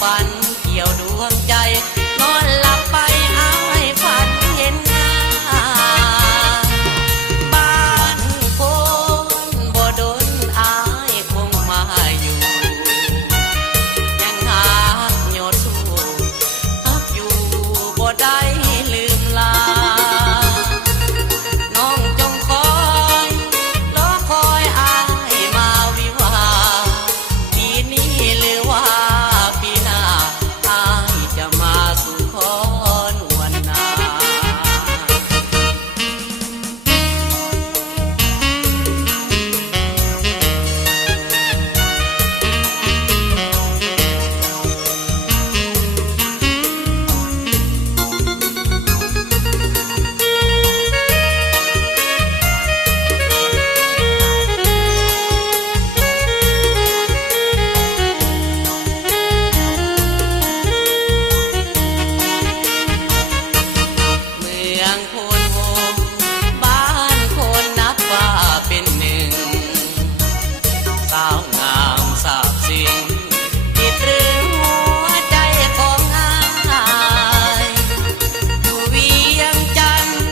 ฝันเกี่ยวดวงใจนอนหลับไปอ้ายฝันเห็นหน้าบ้านคนบ่โดนอ้ายคงมาอยู่ยังหาโยดสู้ฮักอยู่บ่ได้ลืมลาน้องจงคอยรอคอยอ้ายมาวิวาปีนี้หรือว่าปีหน้าอ้ายจะมาสู่ขอนวันนา เมืองโพนโฮมบ้านคนนับว่าเป็นหนึ่งสาวงามสาบสิ่งติดตรึงหัวใจของอ้ายอยู่เวียงจันทน์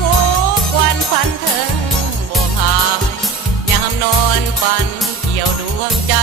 ทุกวันฝันถึงบ่หายยามนอนฝันเกี่ยวดวงใจ